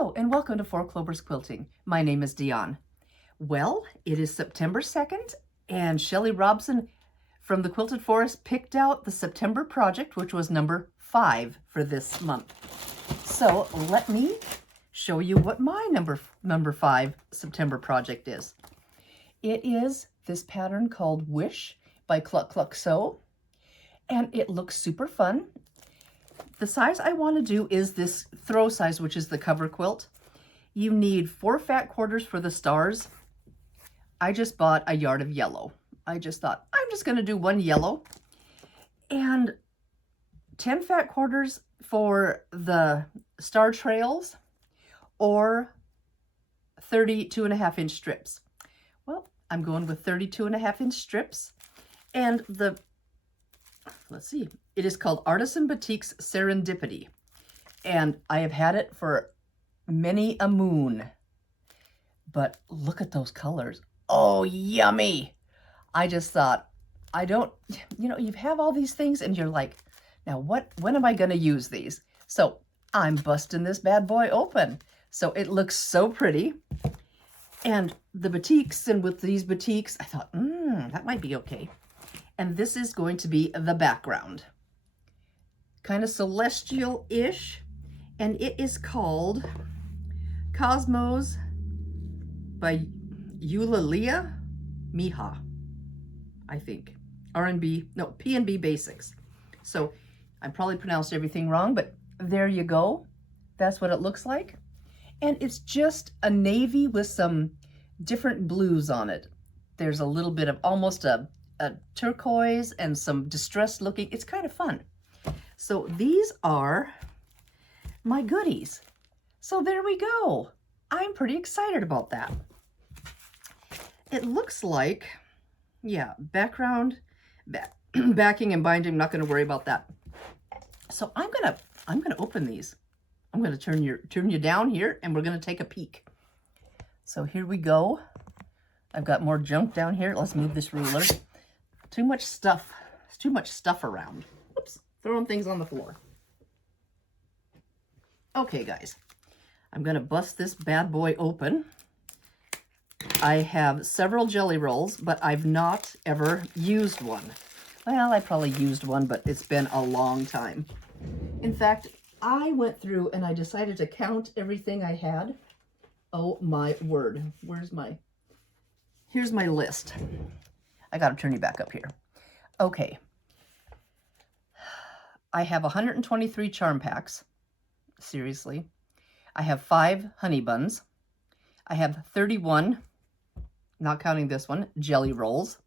Hello and welcome to Four Clovers Quilting. My name is Diahn. Well, it is September 2nd and Shelley Robson from the Quilted Forest picked out the September project, which was number 5 for this month. So let me show you what my number 5 September project is. It is this pattern called Wish by Cluck Cluck Sew, and it looks super fun. The size I want to do is this throw size, which is the cover quilt. You need 4 fat quarters for the stars. I just bought a yard of yellow. I just thought, I'm just going to do 1 yellow. And 10 fat quarters for the star trails, or 32.5-inch strips. Well, I'm going with 32.5-inch strips. And let's see, it is called Artisan Batiks Serendipity. And I have had it for many a moon. But look at those colors. Oh, yummy. I just thought, you have all these things and you're like, now when am I going to use these? So I'm busting this bad boy open. So it looks so pretty. And the batiks, and with these batiks, I thought, that might be okay. And this is going to be the background. Kind of celestial-ish. And it is called Cosmos by Eulalia Miha, I think. P&B Basics. So I probably pronounced everything wrong, but there you go. That's what it looks like. And it's just a navy with some different blues on it. There's a little bit of almost a turquoise and some distressed looking. It's kind of fun. So these are my goodies. So there we go. I'm pretty excited about that. It looks like, yeah, background, backing and binding. I'm not going to worry about that. So I'm gonna open these. I'm gonna turn you down here, and we're gonna take a peek. So here we go. I've got more junk down here. Let's move this ruler. Too much stuff. There's too much stuff around. Oops, throwing things on the floor. Okay, guys, I'm gonna bust this bad boy open. I have several jelly rolls, but I've not ever used one. Well, I probably used one, but it's been a long time. In fact, I went through and I decided to count everything I had. Oh my word. Here's my list. I gotta turn you back up here. Okay. I have 123 charm packs. Seriously. I have 5 honey buns. I have 31, not counting this one, jelly rolls.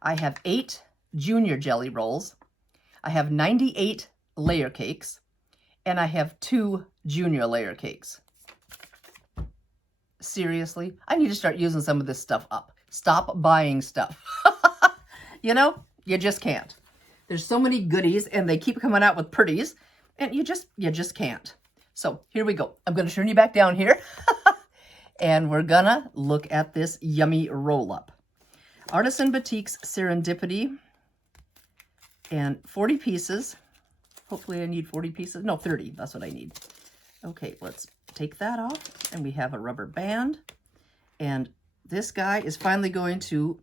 I have 8 junior jelly rolls. I have 98 layer cakes. And I have 2 junior layer cakes. Seriously, I need to start using some of this stuff up. Stop buying stuff. You just can't. There's so many goodies and they keep coming out with pretties and you just can't. So here we go. I'm going to turn you back down here and we're gonna look at this yummy roll up. Artisan Batiks Serendipity, and 40 pieces. Hopefully I need 40 pieces. No, 30. That's what I need. Okay, let's take that off. And we have a rubber band. And this guy is finally going to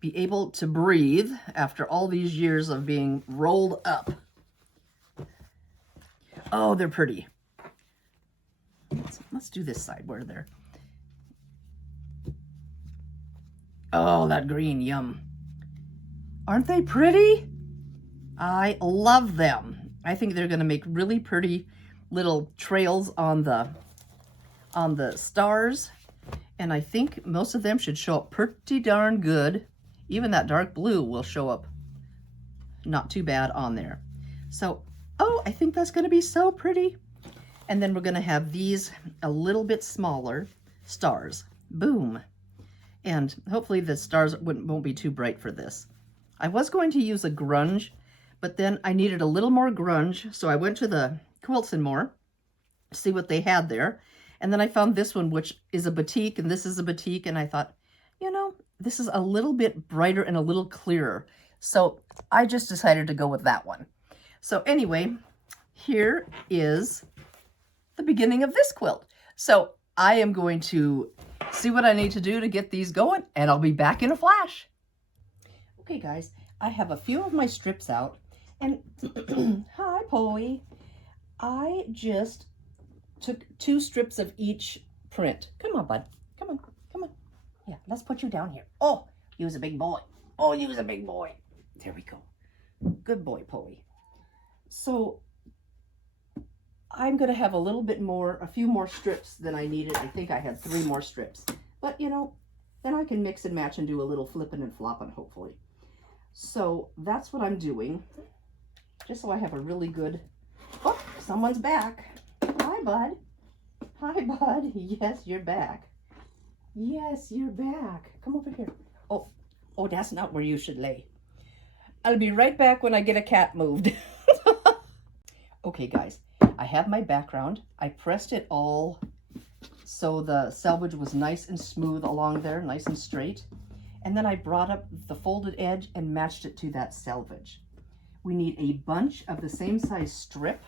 be able to breathe after all these years of being rolled up. Oh, they're pretty. Let's do this side where they're... Oh, that green, yum. Aren't they pretty? I love them. I think they're going to make really pretty little trails on the stars. And I think most of them should show up pretty darn good. Even that dark blue will show up not too bad on there. So, oh, I think that's going to be so pretty. And then we're going to have these a little bit smaller stars. Boom. And hopefully the stars won't be too bright for this. I was going to use a grunge, but then I needed a little more grunge, so I went to the Quilts and More to see what they had there. And then I found this one, which is a batik, and this is a batik, and I thought, this is a little bit brighter and a little clearer. So I just decided to go with that one. So anyway, here is the beginning of this quilt. So I am going to see what I need to do to get these going, and I'll be back in a flash. Okay guys, I have a few of my strips out, and hi Poey. I just took 2 strips of each print. Come on, bud. Come on, come on. Yeah, let's put you down here. Oh, you's a big boy. Oh, you's a big boy. There we go. Good boy, Poey. So I'm going to have a few more strips than I needed. I think I had 3 more strips. But, you know, then I can mix and match and do a little flipping and flopping, hopefully. So that's what I'm doing, just so I have a really good... Oh, someone's back. Hi, bud. Hi, bud. Yes, you're back. Yes, you're back. Come over here. Oh, that's not where you should lay. I'll be right back when I get a cat moved. Okay, guys, I have my background. I pressed it all so the selvage was nice and smooth along there, nice and straight. And then I brought up the folded edge and matched it to that selvage. We need a bunch of the same size strip.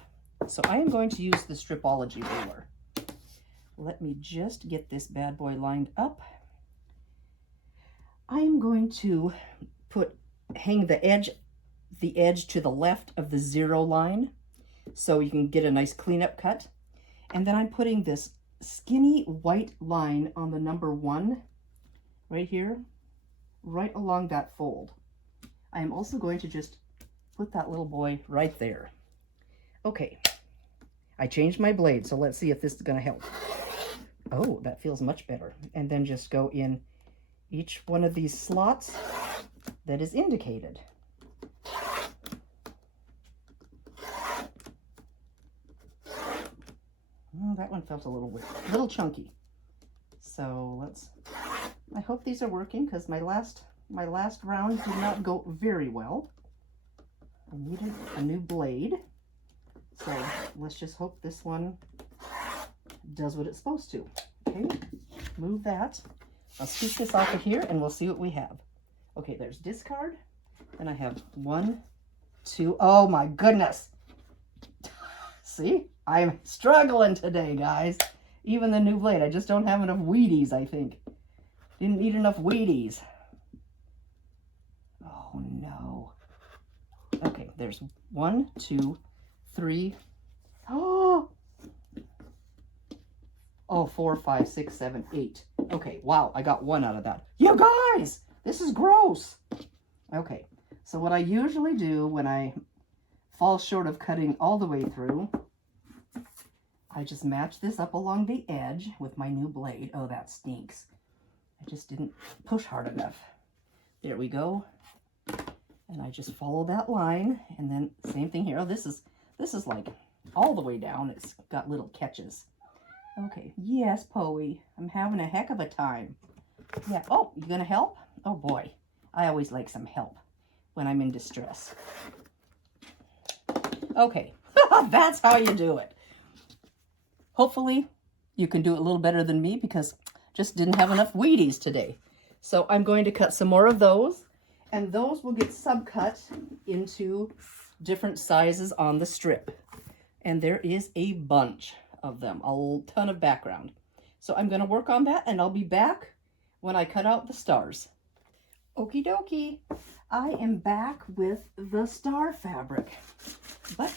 So I am going to use the Stripology ruler. Let me just get this bad boy lined up. I am going to hang the edge to the left of the 0 line so you can get a nice cleanup cut. And then I'm putting this skinny white line on the number 1 right here, right along that fold. I am also going to just put that little boy right there. Okay, I changed my blade, so let's see if this is going to help. Oh, that feels much better. And then just go in each one of these slots that is indicated. That one felt a little weird, a little chunky. So I hope these are working, because my last round did not go very well. I needed a new blade. So let's just hope this one does what it's supposed to. Okay, move that. I'll scoop this off of here and we'll see what we have. Okay, there's discard. Then I have 1, 2, oh my goodness. See, I'm struggling today, guys. Even the new blade, I just don't have enough Wheaties, I think. Didn't need enough Wheaties. Oh no. Okay, there's 1, 2, 3. Oh, 4, 5, 6, 7, 8. Okay, wow, I got 1 out of that. You guys, this is gross. Okay, so what I usually do when I fall short of cutting all the way through, I just match this up along the edge with my new blade. Oh, that stinks. I just didn't push hard enough. There we go. And I just follow that line, and then same thing here. Oh, this is like all the way down. It's got little catches. Okay, yes, Poey, I'm having a heck of a time. Yeah, oh, you gonna help? Oh boy, I always like some help when I'm in distress. Okay, that's how you do it. Hopefully, you can do it a little better than me, because just didn't have enough Wheaties today. So I'm going to cut some more of those, and those will get subcut into different sizes on the strip. And there is a bunch of them, a ton of background. So I'm going to work on that, and I'll be back when I cut out the stars. Okie dokie, I am back with the star fabric, but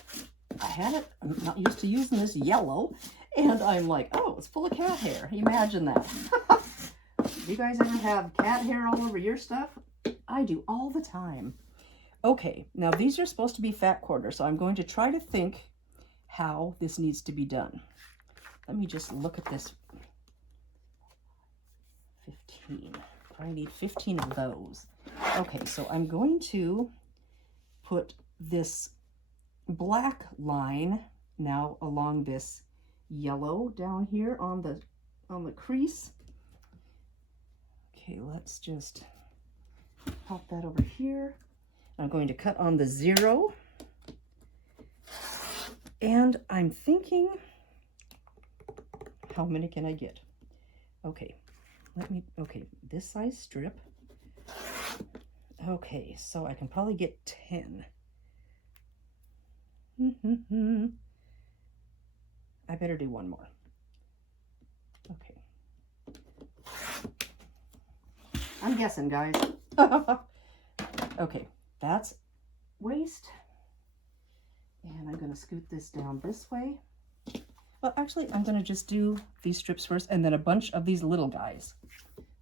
I'm not used to using this yellow, and I'm like, oh, it's full of cat hair. Imagine that. Do you guys ever have cat hair all over your stuff? I do all the time. Okay, now these are supposed to be fat quarters, so I'm going to try to think how this needs to be done. Let me just look at this. 15. I need 15 of those. Okay, so I'm going to put this black line now along this yellow down here on the crease. Okay, let's just pop that over here. I'm going to cut on the 0. And I'm thinking, how many can I get? Okay, okay, this size strip. Okay, so I can probably get 10. I better do one more. Okay. I'm guessing, guys. Okay, that's waist. And I'm going to scoot this down this way. Well, actually, I'm going to just do these strips first and then a bunch of these little guys.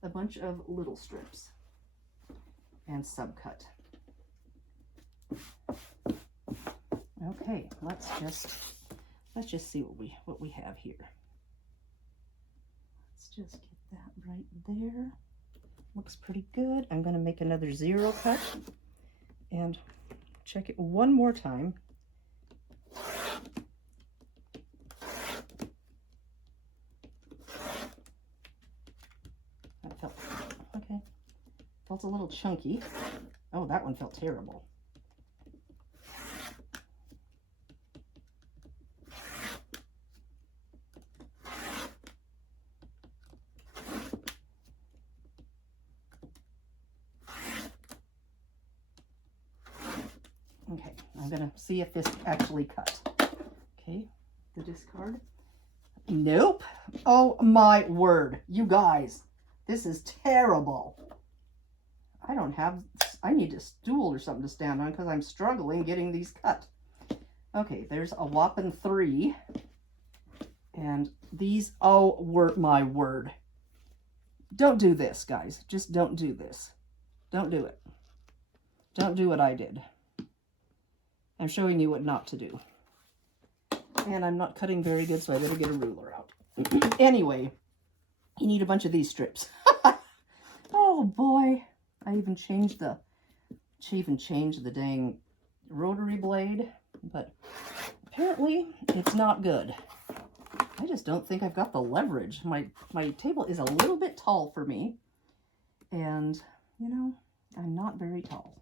A bunch of little strips. And subcut. Okay, let's just see what we have here. Let's just get that right there. Looks pretty good. I'm going to make another 0 cut and check it one more time. That felt okay. Felt a little chunky. Oh, that one felt terrible. Okay, I'm gonna see if this actually cut. Okay, the discard. Nope. Oh my word, you guys, this is terrible. I need a stool or something to stand on because I'm struggling getting these cut. Okay, there's a whopping 3. And these, oh my word. Don't do this, guys. Just don't do this. Don't do it. Don't do what I did. I'm showing you what not to do. And I'm not cutting very good, so I better get a ruler out. Anyway, you need a bunch of these strips. Oh boy. I even changed the dang rotary blade, but apparently it's not good. I just don't think I've got the leverage. My table is a little bit tall for me, and you know, I'm not very tall.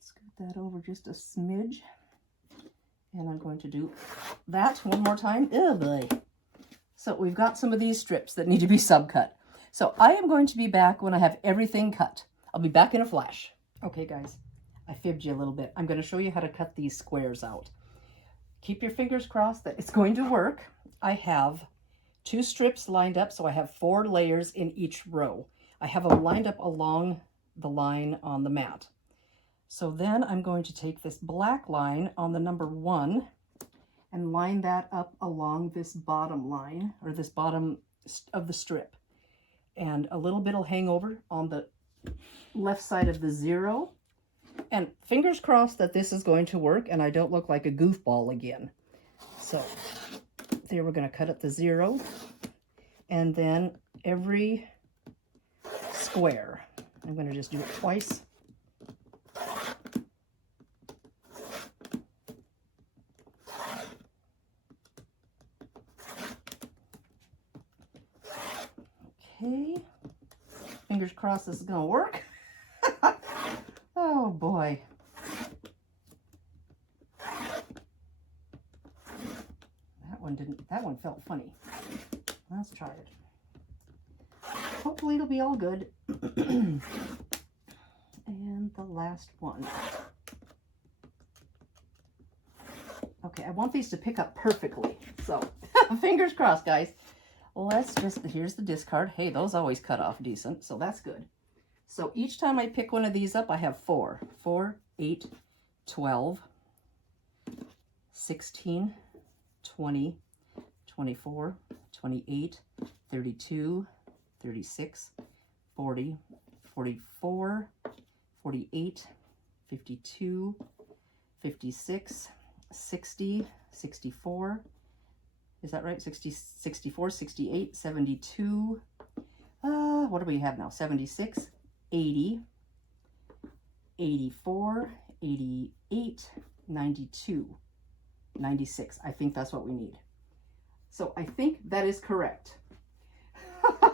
Scoot that over just a smidge, and I'm going to do that one more time. Oh boy. So we've got some of these strips that need to be subcut. So I am going to be back when I have everything cut. I'll be back in a flash. Okay, guys, I fibbed you a little bit. I'm going to show you how to cut these squares out. Keep your fingers crossed that it's going to work. I have 2 strips lined up, so I have 4 layers in each row. I have them lined up along the line on the mat. So then I'm going to take this black line on the number 1 and line that up along this bottom line, or this bottom of the strip. And a little bit will hang over on the left side of the 0. And fingers crossed that this is going to work and I don't look like a goofball again. So there, we're going to cut at the 0. And then every square, I'm going to just do it twice. Okay, fingers crossed this is going to work. Oh boy. That one felt funny. Let's try it. Hopefully it'll be all good. And the last one. Okay, I want these to pick up perfectly. So, fingers crossed, guys. Let's just, here's the discard. Hey, those always cut off decent, so that's good. So each time I pick one of these up, I have 4. 4, 8, 12, 16, 20, 24, 28, 32, 36, 40, 44, 48, 52, 56, 60, 64. Is that right? 60, 64, 68, 72. What do we have now? 76, 80, 84, 88, 92, 96. I think that's what we need. So I think that is correct.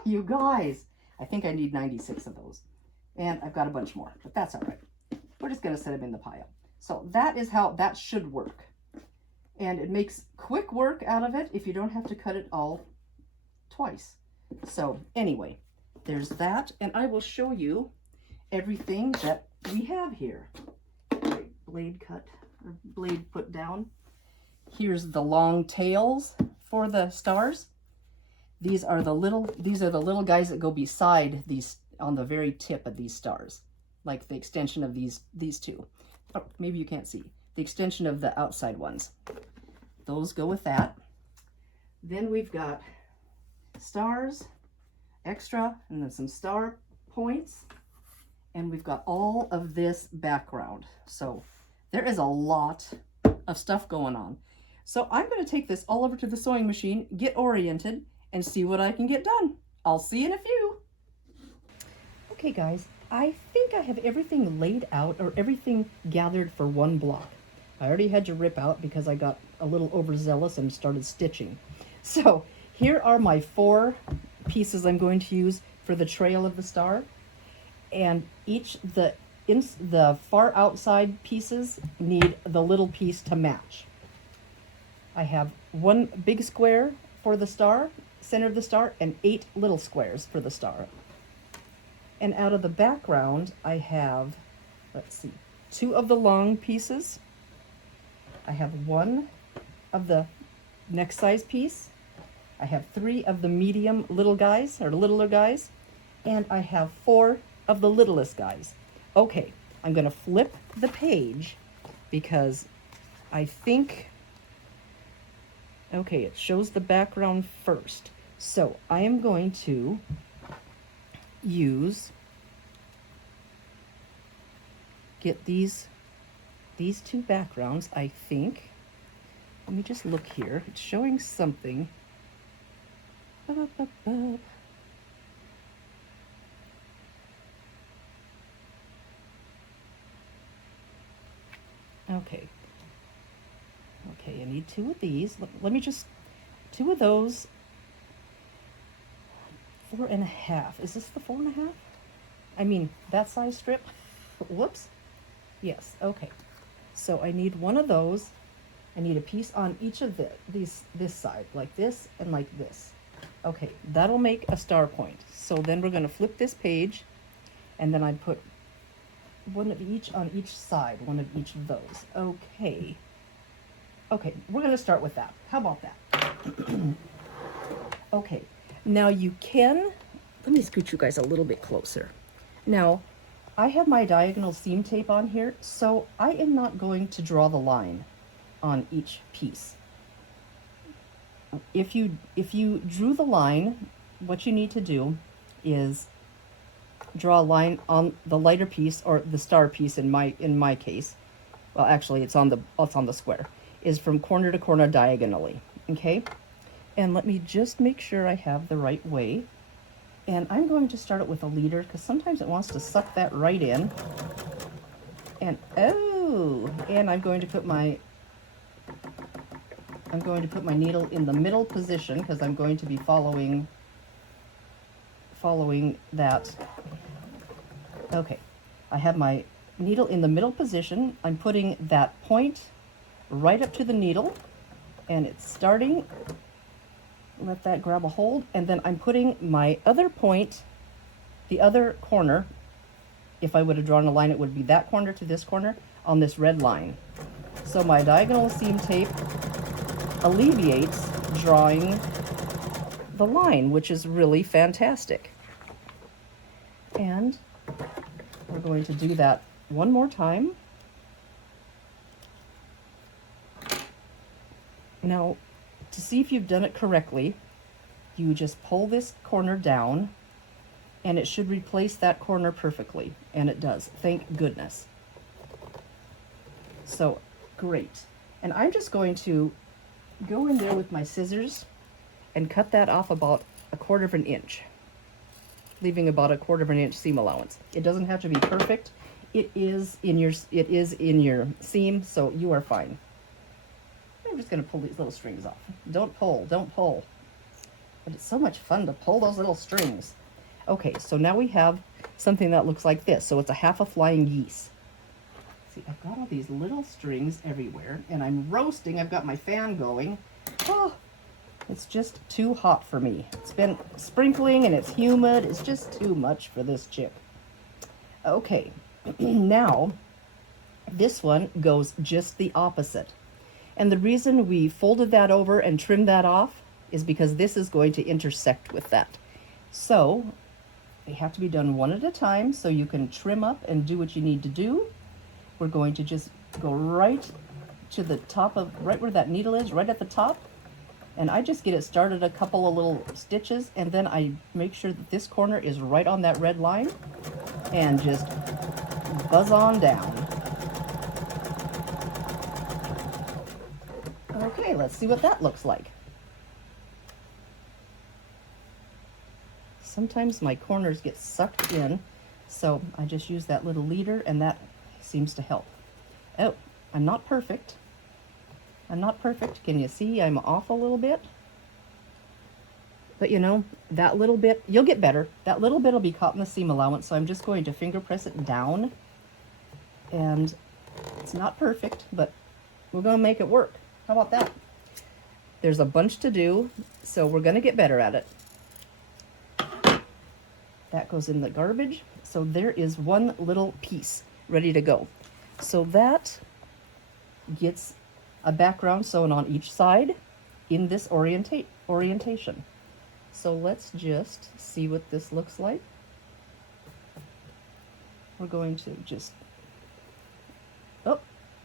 You guys, I think I need 96 of those. And I've got a bunch more, but that's all right. We're just going to set them in the pile. So that is how that should work. And it makes quick work out of it if you don't have to cut it all twice. So anyway, there's that. And I will show you everything that we have here. Blade cut, or blade put down. Here's the long tails. for the stars. These are the little guys that go beside these on the very tip of these stars, like the extension of these two. Oh, maybe you can't see. The extension of the outside ones. Those go with that. Then we've got stars, extra, and then some star points. And we've got all of this background. So there is a lot of stuff going on. So I'm going to take this all over to the sewing machine, get oriented, and see what I can get done. I'll see you in a few. Okay guys, I think I have everything laid out, or everything gathered for one block. I already had to rip out because I got a little overzealous and started stitching. So here are my 4 pieces I'm going to use for the trail of the star. And each, the far outside pieces need the little piece to match. I have 1 big square for the star, center of the star, and 8 little squares for the star. And out of the background, I have, let's see, 2 of the long pieces. I have 1 of the next size piece. I have 3 of the medium little guys, or littler guys. And I have 4 of the littlest guys. Okay, I'm going to flip the page because I think, okay, it shows the background first. So I am going to get these 2 backgrounds, I think. Let me just look here. It's showing something. Okay. Okay, I need 2 of these. Let me just, 2 of those. 4.5. Is this the 4.5? I mean, that size strip? Whoops. Yes, okay. So I need 1 of those. I need a piece on each of this side, like this and like this. Okay, that'll make a star point. So then we're going to flip this page, and then I put 1 of each on each side, 1 of each of those. Okay. Okay, we're going to start with that. How about that? Okay, now you can, let me scoot you guys a little bit closer. Now, I have my diagonal seam tape on here, so I am not going to draw the line on each piece. If you drew the line, what you need to do is draw a line on the lighter piece, or the star piece in my case. Well, actually, it's on the square. Is from corner to corner diagonally. Okay, and let me just make sure I have the right way. And I'm going to start it with a leader because sometimes it wants to suck that right in. And and I'm going to put my needle in the middle position because I'm going to be following that. Okay, I have my needle in the middle position. I'm putting that point right up to the needle, and it's starting. Let that grab a hold, and then I'm putting my other point, the other corner. If I would have drawn a line, it would be that corner to this corner on this red line. So my diagonal seam tape alleviates drawing the line, which is really fantastic. And we're going to do that one more time. Now, to see if you've done it correctly, you just pull this corner down, and it should replace that corner perfectly. And it does, thank goodness. So, great. And I'm just going to go in there with my scissors and cut that off about 1/4 of an inch, leaving about 1/4 of an inch seam allowance. It doesn't have to be perfect. It is in your seam, so you are fine. I'm just going to pull these little strings off. Don't pull. But it's so much fun to pull those little strings. Okay, so now we have something that looks like this. So it's a 1/2 a flying geese. See, I've got all these little strings everywhere, and I'm roasting. I've got my fan going. Oh, it's just too hot for me. It's been sprinkling, and it's humid. It's just too much for this chick. Okay, now this one goes just the opposite. And the reason we folded that over and trimmed that off is because this is going to intersect with that. So they have to be done one at a time so you can trim up and do what you need to do. We're going to just go right to the top of, right where that needle is, right at the top. And I just get it started a couple of little stitches, and then I make sure that this corner is right on that red line and just buzz on down. Okay, let's see what that looks like. Sometimes my corners get sucked in, so I just use that little leader, and that seems to help. Oh, I'm not perfect. I'm not perfect. Can you see I'm off a little bit? But you know, that little bit, you'll get better. That little bit will be caught in the seam allowance, so I'm just going to finger press it down. And it's not perfect, but we're going to make it work. How about that? There's a bunch to do, so we're going to get better at it. That goes in the garbage. So there is one little piece ready to go. So that gets a background sewn on each side in this orientation. So let's just see what this looks like. We're going to just, oh,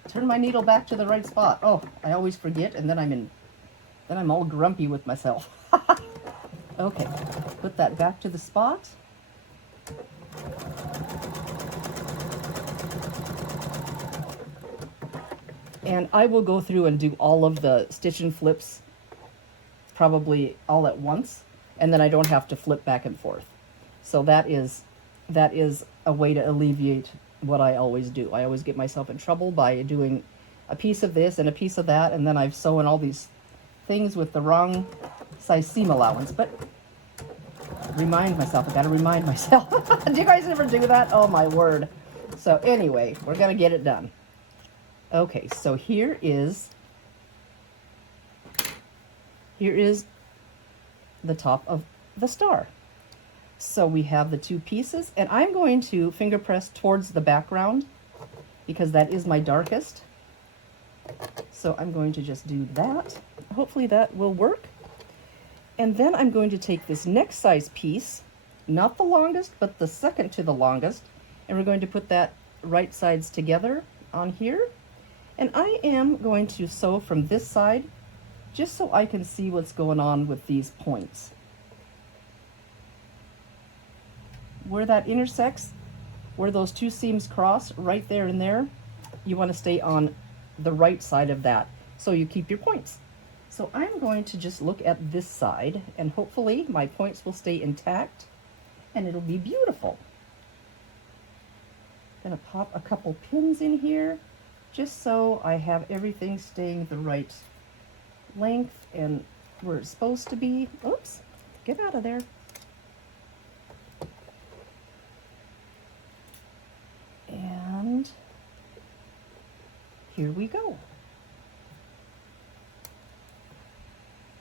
turn my needle back to the right spot. Oh, I always forget, and then I'm all grumpy with myself. Okay, put that back to the spot. And I will go through and do all of the stitch and flips probably all at once, and then I don't have to flip back and forth. So that is a way to alleviate what I always do. I always get myself in trouble by doing a piece of this and a piece of that, and then I've sewn all these things with the wrong size seam allowance. But remind myself, I gotta remind myself. Do you guys ever do that? Oh my word. So anyway, we're gonna get it done. Okay, so here is the top of the star. So we have the two pieces, and I'm going to finger press towards the background because that is my darkest. So I'm going to just do that. Hopefully that will work. And then I'm going to take this next size piece, not the longest, but the second to the longest, and we're going to put that right sides together on here. And I am going to sew from this side just so I can see what's going on with these points. Where that intersects, where those two seams cross, right there and there, you want to stay on the right side of that so you keep your points. So I'm going to just look at this side, and hopefully my points will stay intact and it'll be beautiful. Gonna pop a couple pins in here just so I have everything staying the right length and where it's supposed to be. Oops, get out of there. And here we go.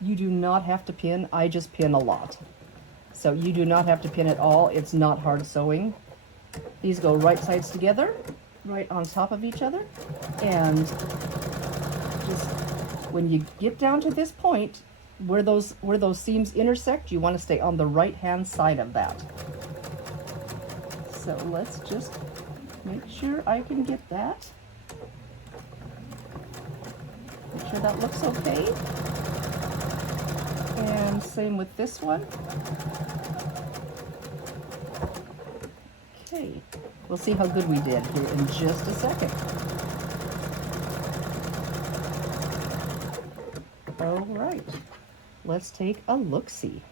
You do not have to pin. I just pin a lot. So you do not have to pin at all. It's not hard sewing. These go right sides together, right on top of each other. And just when you get down to this point, where those seams intersect, you want to stay on the right hand side of that. So let's just make sure I can get that. Make sure that looks okay. And same with this one. Okay, we'll see how good we did here in just a second. All right, let's take a look-see.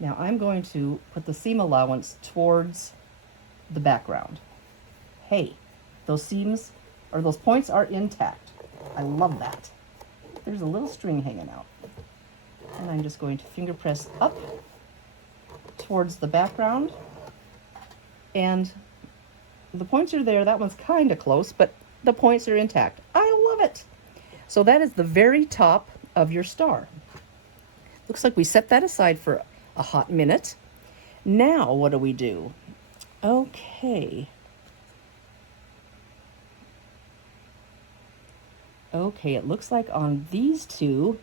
Now I'm going to put the seam allowance towards the background. Hey, those seams, or those points are intact. I love that. There's a little string hanging out. And I'm just going to finger press up towards the background. And the points are there. That one's kind of close, but the points are intact. I love it. So that is the very top of your star. Looks like we set that aside for a hot minute. Now what do we do? Okay. Okay, it looks like on these two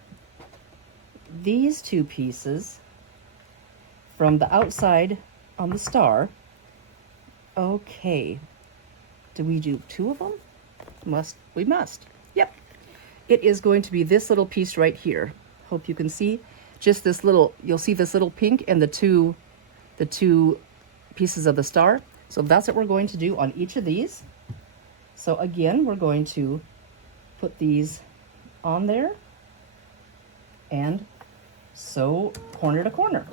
pieces from the outside on the star. Okay, do we do 2 of them? We must. Yep. It is going to be this little piece right here. Hope you can see. Just this little, you'll see this little pink and the two pieces of the star. So that's what we're going to do on each of these. So again, we're going to put these on there and sew corner to corner.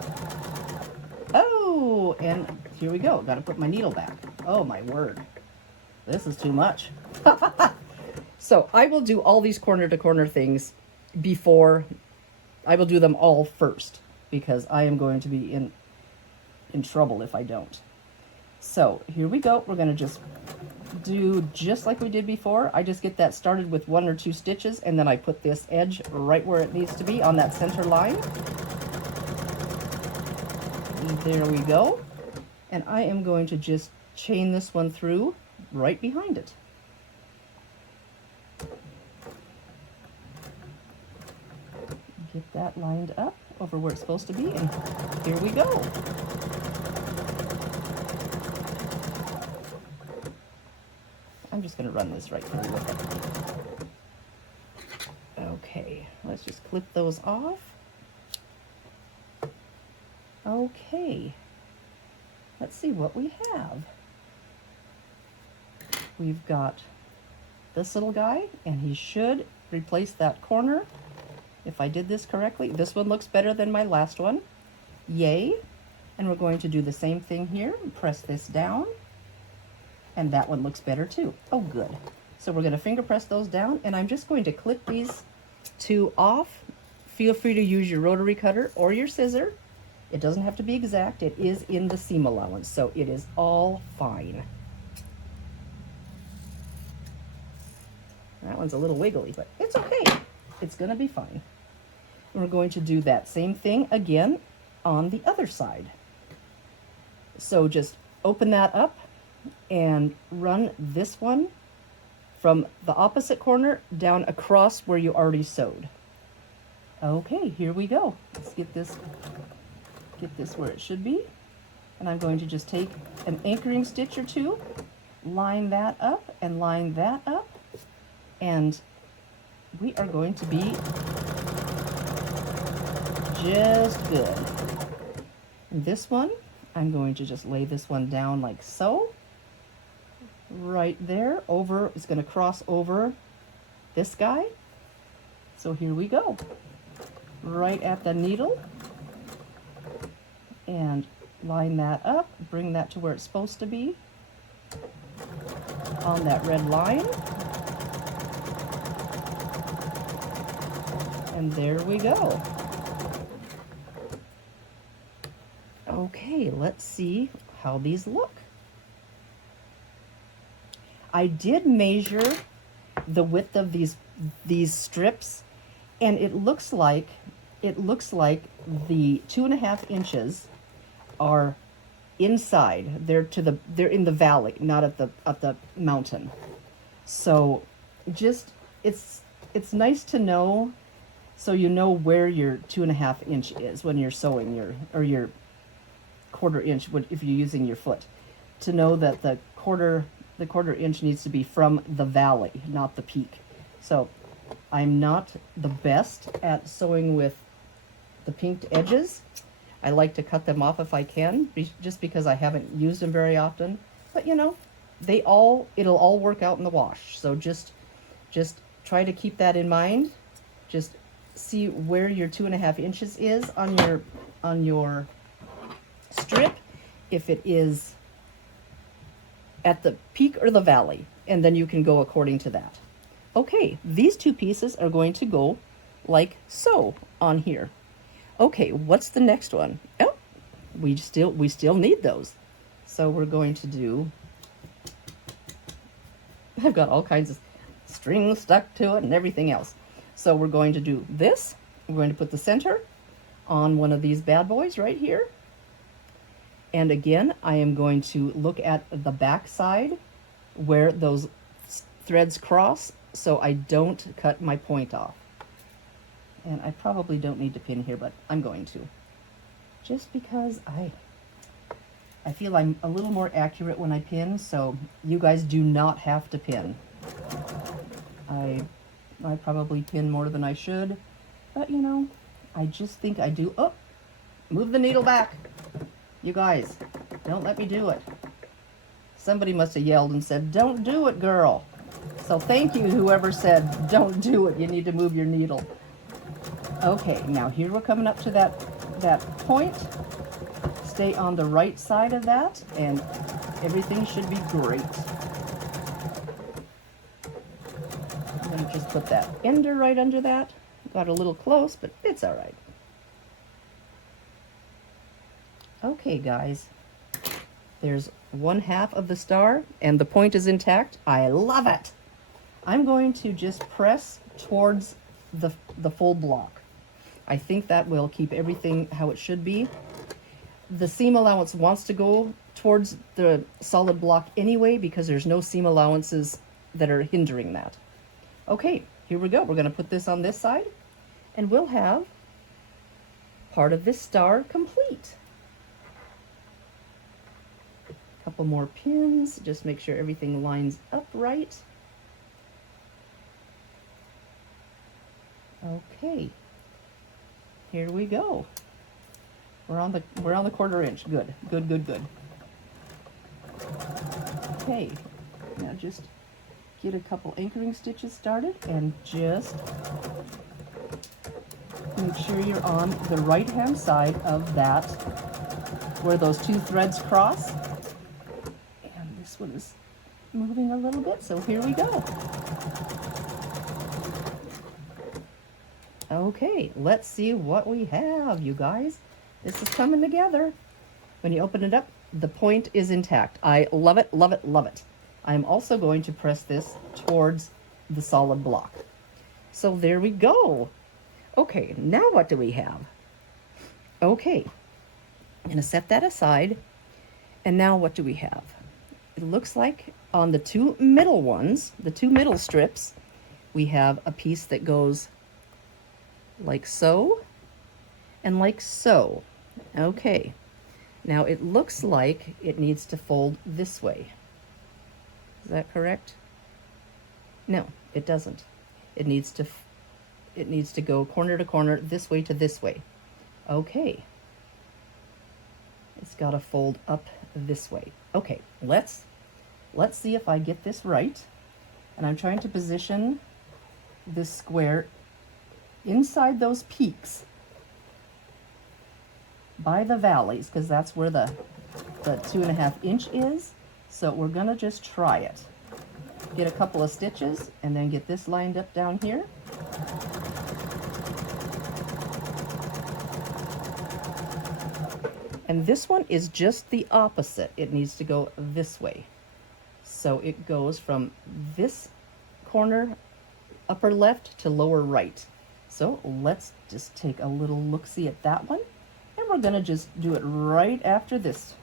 Oh, and here we go. Got to put my needle back. Oh my word. This is too much. So I will do all these corner to corner things before, I will do them all first, because I am going to be in trouble if I don't. So here we go. We're going to just do just like we did before. I just get that started with 1 or 2 stitches, and then I put this edge right where it needs to be on that center line. And there we go. And I am going to just chain this one through right behind it. Get that lined up over where it's supposed to be, and here we go. I'm just going to run this right through with it. Okay, let's just clip those off. Okay, let's see what we have. We've got this little guy, and he should replace that corner. If I did this correctly, this one looks better than my last one. Yay. And we're going to do the same thing here. Press this down. And that one looks better too. Oh, good. So we're going to finger press those down, and I'm just going to clip these 2 off. Feel free to use your rotary cutter or your scissor. It doesn't have to be exact. It is in the seam allowance, so it is all fine. That one's a little wiggly, but it's okay. It's going to be fine. We're going to do that same thing again on the other side. So just open that up and run this one from the opposite corner down across where you already sewed. Okay, here we go. Let's get this where it should be. And I'm going to just take an anchoring stitch or 2, line that up and line that up, and we are going to be just good. And this one, I'm going to just lay this one down like so. Right there, over, it's going to cross over this guy. So here we go. Right at the needle. And line that up, bring that to where it's supposed to be. On that red line. And there we go. Okay, let's see how these look. I did measure the width of these strips, and it looks like the 2.5 inches are inside. They're in the valley, not at the mountain. So just it's nice to know, so you know where your 2.5 inch is when you're sewing your 1/4 inch if you're using your foot, to know that the quarter inch needs to be from the valley, not the peak. So I'm not the best at sewing with the pinked edges. I like to cut them off if I can, just because I haven't used them very often. But you know, it'll all work out in the wash. So just try to keep that in mind. Just see where your 2.5 inches is on your strip, if it is at the peak or the valley, and then you can go according to that. Okay, these 2 pieces are going to go like so on here. Okay, what's the next one? Oh, we still need those. So we're going to do, I've got all kinds of strings stuck to it and everything else. So we're going to do this. We're going to put the center on one of these bad boys right here. And again, I am going to look at the back side where those threads cross so I don't cut my point off. And I probably don't need to pin here, but I'm going to. Just because I feel I'm a little more accurate when I pin, so you guys do not have to pin. I probably pin more than I should, but you know, I just think I do. Oh, move the needle back. You guys, don't let me do it. Somebody must have yelled and said, "Don't do it, girl." So thank you, whoever said, "Don't do it, you need to move your needle." Okay, now here we're coming up to that point. Stay on the right side of that, and everything should be great. I'm going to just put that ender right under that. Got a little close, but it's all right. Okay, guys. There's 1/2 of the star, and the point is intact. I love it! I'm going to just press towards the full block. I think that will keep everything how it should be. The seam allowance wants to go towards the solid block anyway because there's no seam allowances that are hindering that. Okay, here we go. We're going to put this on this side, and we'll have part of this star complete. A couple more pins, just make sure everything lines up right. Okay. Here we go. We're on the 1/4 inch. Good, good, good, good. Okay, now just get a couple anchoring stitches started and just make sure you're on the right hand side of that where those 2 threads cross. And this one is moving a little bit, so here we go. Okay, let's see what we have, you guys. This is coming together. When you open it up, the point is intact. I love it, love it, love it. I'm also going to press this towards the solid block. So there we go. Okay, now what do we have? Okay, I'm going to set that aside. And now what do we have? It looks like on the 2 middle ones, the 2 middle strips, we have a piece that goes like so, and like so. Okay, now it looks like it needs to fold this way. Is that correct? No, it doesn't. It needs to go corner to corner, this way to this way. Okay. It's got to fold up this way. Okay, let's see if I get this right. And I'm trying to position this square inside those peaks by the valleys, because that's where the 2.5 inch is. So we're gonna just try it. Get a couple of stitches and then get this lined up down here. And this one is just the opposite. It needs to go this way. So it goes from this corner upper left to lower right. So let's just take a little look-see at that one. And we're gonna just do it right after this.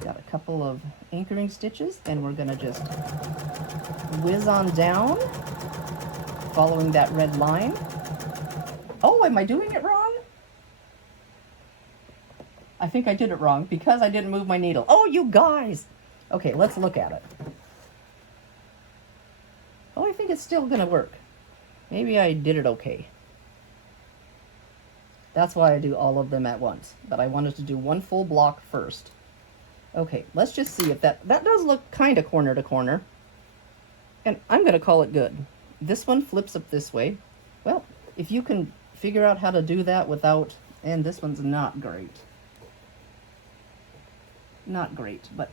Got a couple of anchoring stitches and we're gonna just whiz on down, following that red line. Oh, am I doing it wrong? I think I did it wrong because I didn't move my needle. Oh, you guys! Okay, let's look at it. Oh, I think it's still gonna work. Maybe I did it okay. That's why I do all of them at once, but I wanted to do one full block first. Okay, let's just see if that does look kind of corner to corner. And I'm gonna call it good. This one flips up this way. Well, if you can figure out how to do that without, and this one's not great. Not great, but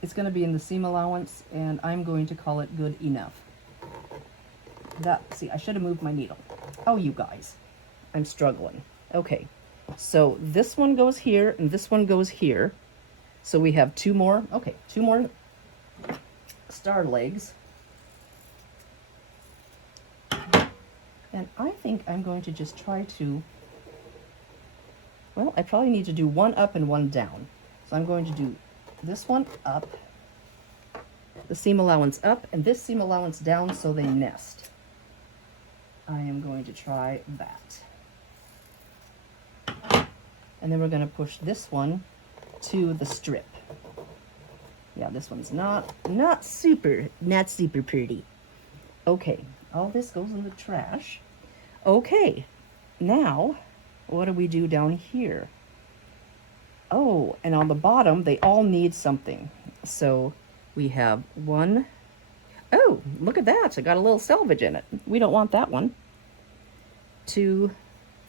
it's gonna be in the seam allowance and I'm going to call it good enough. See, I should have moved my needle. Oh, you guys, I'm struggling. Okay, so this one goes here and this one goes here. So we have 2 more, okay, 2 more star legs. And I think I'm going to just try to, well, I probably need to do one up and one down. So I'm going to do this one up the seam allowance up and this seam allowance down so they nest. I am going to try that. And then we're going to push this one to the strip. Yeah, this one's not super pretty. Okay, all this goes in the trash. Okay, now what do we do down here? Oh, and on the bottom, they all need something. So we have one. Oh, look at that. It got a little selvage in it. We don't want that one. 2,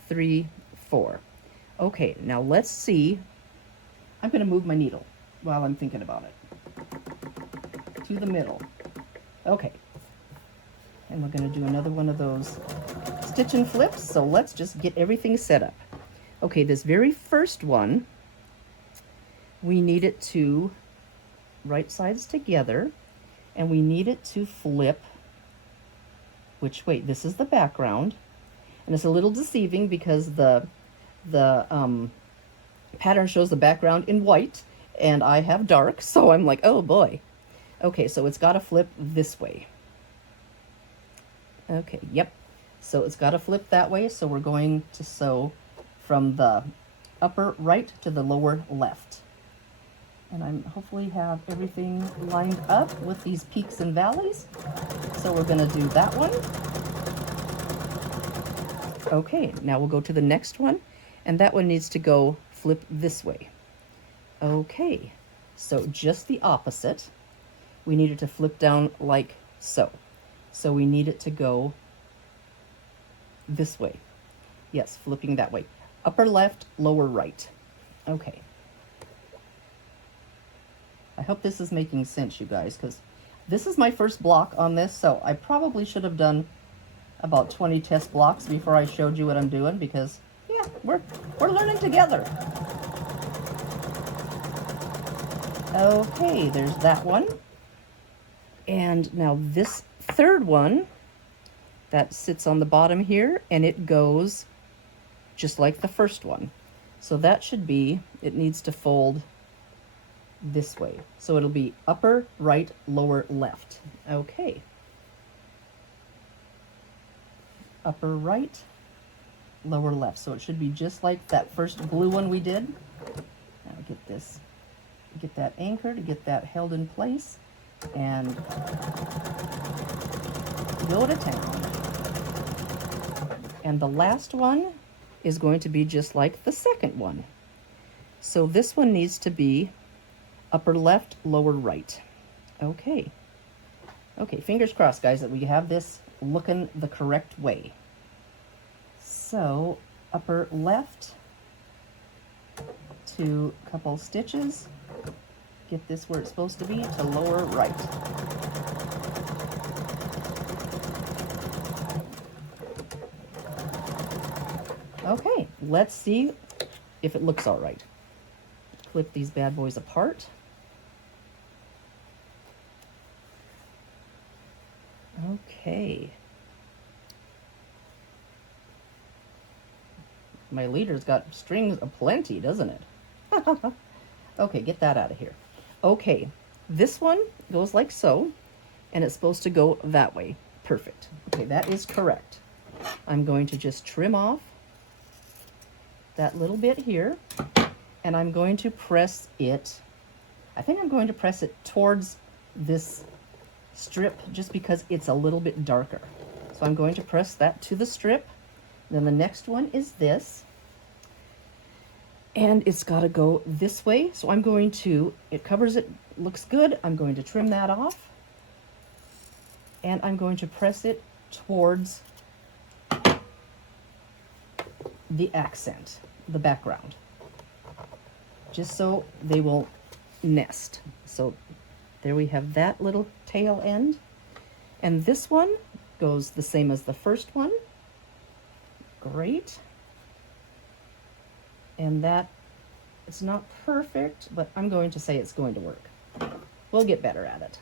3, 4. Okay, now let's see. I'm going to move my needle while I'm thinking about it. To the middle. Okay. And we're going to do another one of those stitch and flips. So let's just get everything set up. Okay, this very first one, we need it to right sides together, and we need it to flip which way. This is the background, and it's a little deceiving because the pattern shows the background in white, and I have dark, so I'm like, oh boy. Okay, so it's got to flip this way. Okay, yep. So it's got to flip that way, so we're going to sew from the upper right to the lower left. And I'm hopefully have everything lined up with these peaks and valleys. So we're going to do that one. Okay, now we'll go to the next one, and that one needs to go flip this way. Okay, so just the opposite. We need it to flip down like so. So we need it to go this way. Yes, flipping that way. Upper left, lower right. Okay. I hope this is making sense, you guys, because this is my first block on this, so I probably should have done about 20 test blocks before I showed you what I'm doing, because, yeah, we're learning together. Okay, there's that one. And now this third one, that sits on the bottom here, and it goes just like the first one. So that should be, it needs to fold this way. So it'll be upper right, lower left. Okay. Upper right, lower left. So it should be just like that first blue one we did. Now get this, get that anchored, get that held in place, and go to town. And the last one is going to be just like the second one. So this one needs to be upper left, lower right. Okay. Okay, fingers crossed, guys, that we have this looking the correct way. So upper left, 2 couple stitches, get this where it's supposed to be, to lower right. Okay, let's see if it looks all right. Flip these bad boys apart. Okay. My leader's got strings aplenty, doesn't it? Okay, get that out of here. Okay, this one goes like so, and it's supposed to go that way. Perfect. Okay, that is correct. I'm going to just trim off that little bit here, and I'm going to press it, I think I'm going to press it towards this strip just because it's a little bit darker. So I'm going to press that to the strip. Then the next one is this, and it's got to go this way. So I'm going to, it covers it, looks good. I'm going to trim that off, and I'm going to press it towards the accent, the background, just so they will nest. So there we have that little tail end. And this one goes the same as the first one. Great. And that, it's not perfect, but I'm going to say it's going to work. We'll get better at it.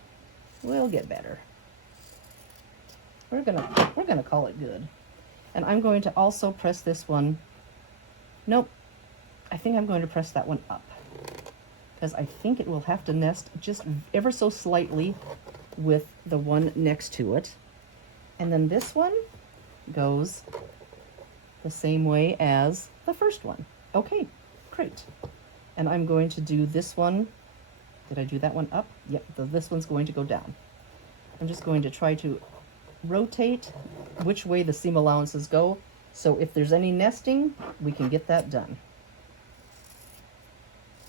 We'll get better. We're gonna call it good. And I'm going to also press this one. Nope. I think I'm going to press that one up. because I think it will have to nest just ever so slightly with the one next to it. And then this one goes the same way as the first one. Okay, great. And I'm going to do this one. Did I do that one up? Yep, this one's going to go down. I'm just going to try to rotate which way the seam allowances go, so if there's any nesting, we can get that done.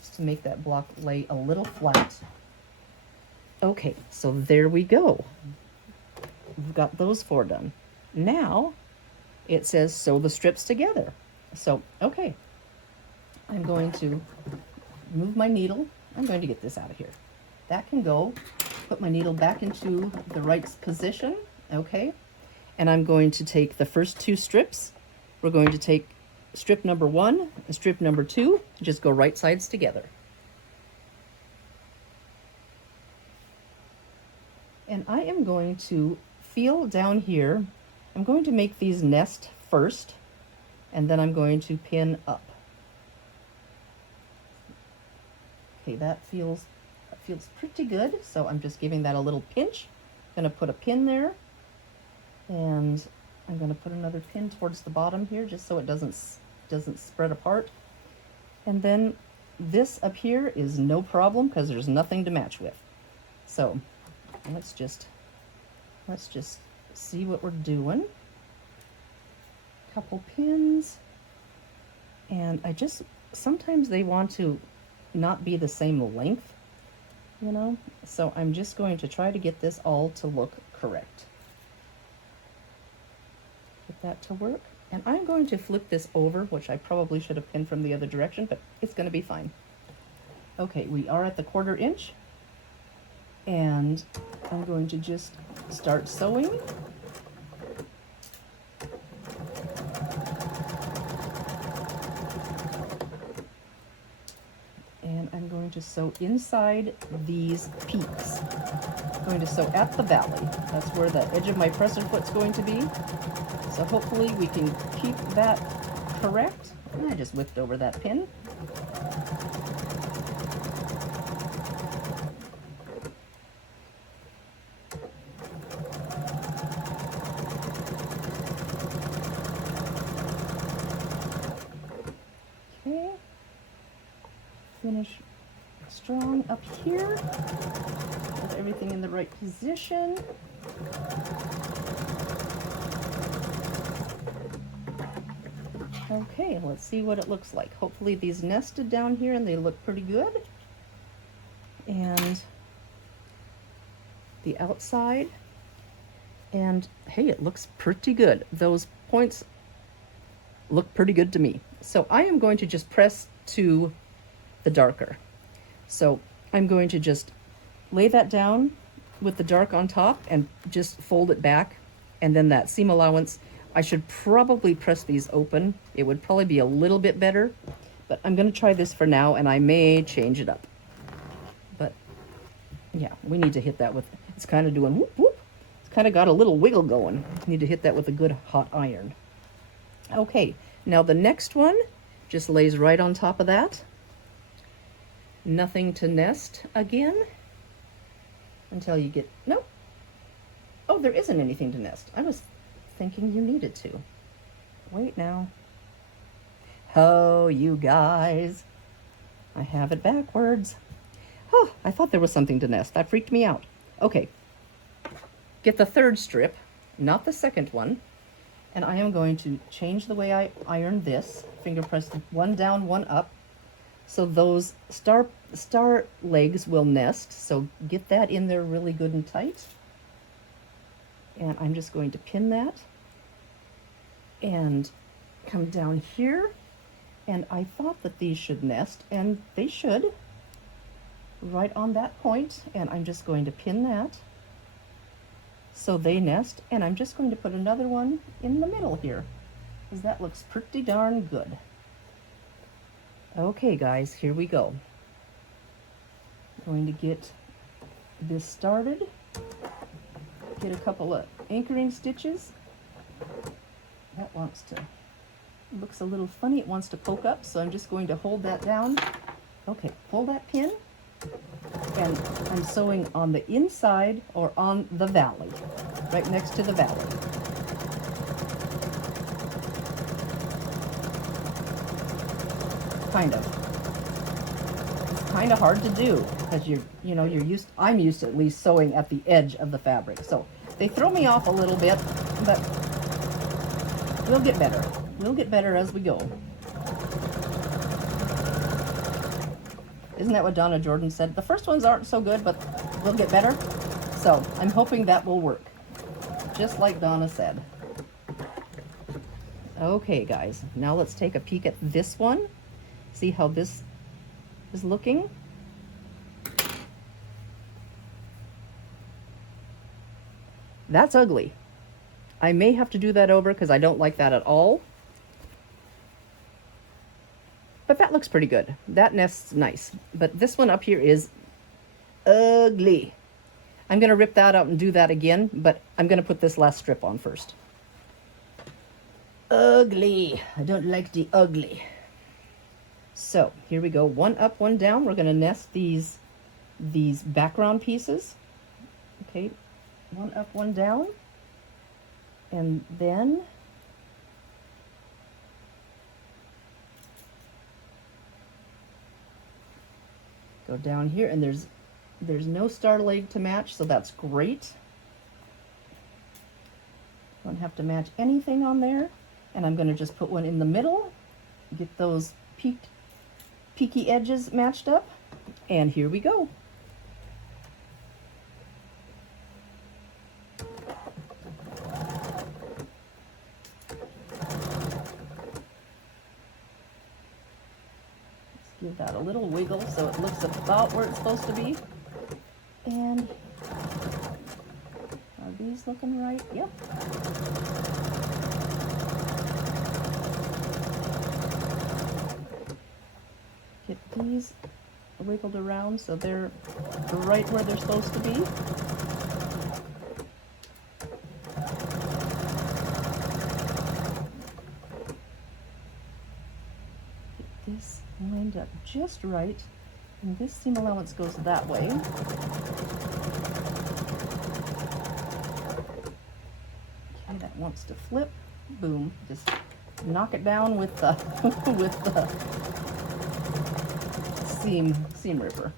Just to make that block lay a little flat. Okay, so there we go. We've got those 4 done. Now it says sew the strips together. So, okay, I'm going to move my needle. I'm going to get this out of here. That can go. Put my needle back into the right position. Okay, and I'm going to take the first 2 strips. We're going to take strip number 1 and strip number 2, and just go right sides together. And I am going to feel down here. I'm going to make these nest first, and then I'm going to pin up. Okay, that feels pretty good, so I'm just giving that a little pinch. I'm going to put a pin there, and I'm going to put another pin towards the bottom here just so it doesn't spread apart. And then this up here is no problem because there's nothing to match with. So let's just see what we're doing. Couple pins, and sometimes they want to not be the same length, you know, so I'm just going to try to get this all to look correct. Get that to work, and I'm going to flip this over, which I probably should have pinned from the other direction, but it's going to be fine. Okay, we are at the 1/4 inch, and I'm going to just start sewing. And I'm going to sew inside these peaks. I'm going to sew at the valley. That's where the edge of my presser foot's going to be. So hopefully we can keep that correct. And I just whipped over that pin. Okay. Finish strong up here with everything in the right position. Okay, let's see what it looks like. Hopefully these nested down here and they look pretty good. And the outside, and hey, it looks pretty good. Those points look pretty good to me. So I am going to just press to the darker. So I'm going to just lay that down with the dark on top and just fold it back. And then that seam allowance, I should probably press these open. It would probably be a little bit better, but I'm going to try this for now, and I may change it up. But yeah, we need to hit that with, it's kind of doing whoop whoop. It's kind of got a little wiggle going. Need to hit that with a good hot iron. Okay, now the next one just lays right on top of that. Nothing to nest again until you get, nope. Oh, there isn't anything to nest. I was thinking you needed to. Wait now. Oh, you guys. I have it backwards. Oh, I thought there was something to nest. That freaked me out. Okay. Get the 3rd strip, not the 2nd one. And I am going to change the way I iron this. Finger press one down, one up. So those star legs will nest. So get that in there really good and tight. And I'm just going to pin that and come down here. And I thought that these should nest, and they should, right on that point. And I'm just going to pin that so they nest. And I'm just going to put another one in the middle here, because that looks pretty darn good. Okay, guys, here we go. I'm going to get this started. Get a couple of anchoring stitches. That wants to, looks a little funny. It wants to poke up, so I'm just going to hold that down Okay, pull that pin, and I'm sewing on the inside or on the valley, right next to the valley. Kind of. It's kind of hard to do because I'm used to at least sewing at the edge of the fabric. So they throw me off a little bit, but we'll get better. We'll get better as we go. Isn't that what Donna Jordan said? The first ones aren't so good, but we'll get better. So I'm hoping that will work, just like Donna said. Okay, guys, now let's take a peek at this one. See how this is looking. That's ugly. I may have to do that over because I don't like that at all. But that looks pretty good. That nest's nice. But this one up here is ugly. I'm going to rip that out and do that again, but I'm going to put this last strip on first. Ugly. I don't like the ugly. So here we go. One up, one down. We're going to nest these background pieces. Okay, one up, one down. And then go down here, and there's no star leg to match, so that's great. Don't have to match anything on there. And I'm going to just put one in the middle, get those peaky edges matched up, and here we go. Give that a little wiggle so it looks about where it's supposed to be. And are these looking right? Yep. Get these wiggled around so they're right where they're supposed to be. Get this lined up just right, and this seam allowance goes that way. Okay, that wants to flip. Boom, just knock it down with the with the seam ripper.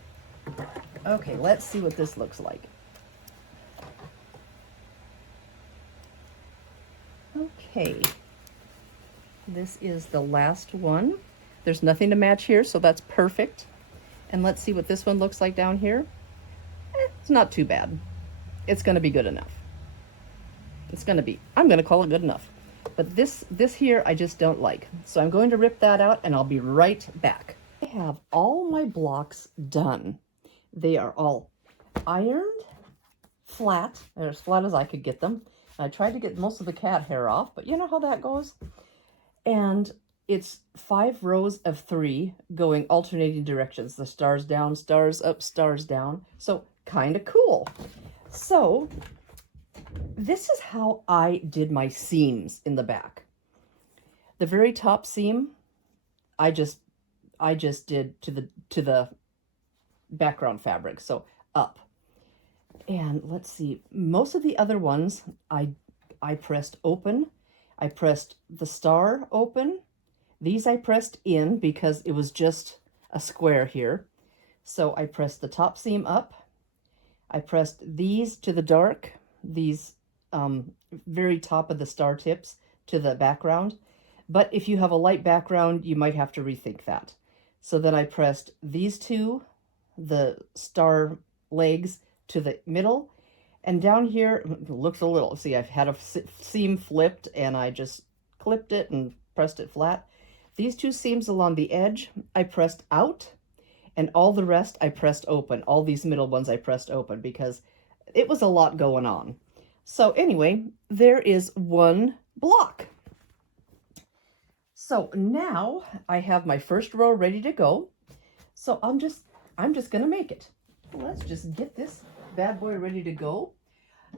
Okay, let's see what this looks like. Okay, this is the last one. There's nothing to match here, so that's perfect. And let's see what this one looks like down here. It's not too bad. It's going to be good enough. I'm going to call it good enough. But this here I just don't like. So I'm going to rip that out, and I'll be right back. I have all my blocks done. They are all ironed, flat. They're as flat as I could get them. I tried to get most of the cat hair off, but you know how that goes. And it's 5 rows of 3 going alternating directions. The stars down, stars up, stars down. So kind of cool. So this is how I did my seams in the back. The very top seam, I just did to the background fabric, so up. And let's see, most of the other ones I pressed open. I pressed the star open. These I pressed in because it was just a square here. So I pressed the top seam up. I pressed these to the dark, these very top of the star tips to the background. But if you have a light background, you might have to rethink that. So then I pressed these two, the star legs, to the middle. And down here, it looks a little, see, I've had a seam flipped and I just clipped it and pressed it flat. These two seams along the edge, I pressed out, and all the rest I pressed open. All these middle ones I pressed open because it was a lot going on. So anyway, there is one block. So now I have my first row ready to go. So I'm just gonna make it. Let's just get this bad boy ready to go.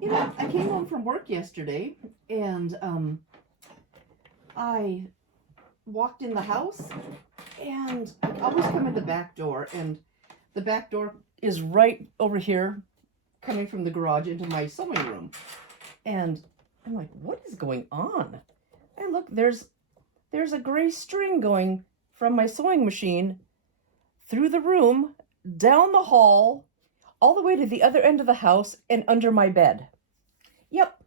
You know, I came home from work yesterday and I walked in the house, and I always come in the back door, and the back door is right over here, coming from the garage into my sewing room. And I'm like, what is going on? And look, there's a gray string going from my sewing machine through the room, down the hall, all the way to the other end of the house and under my bed. Yep,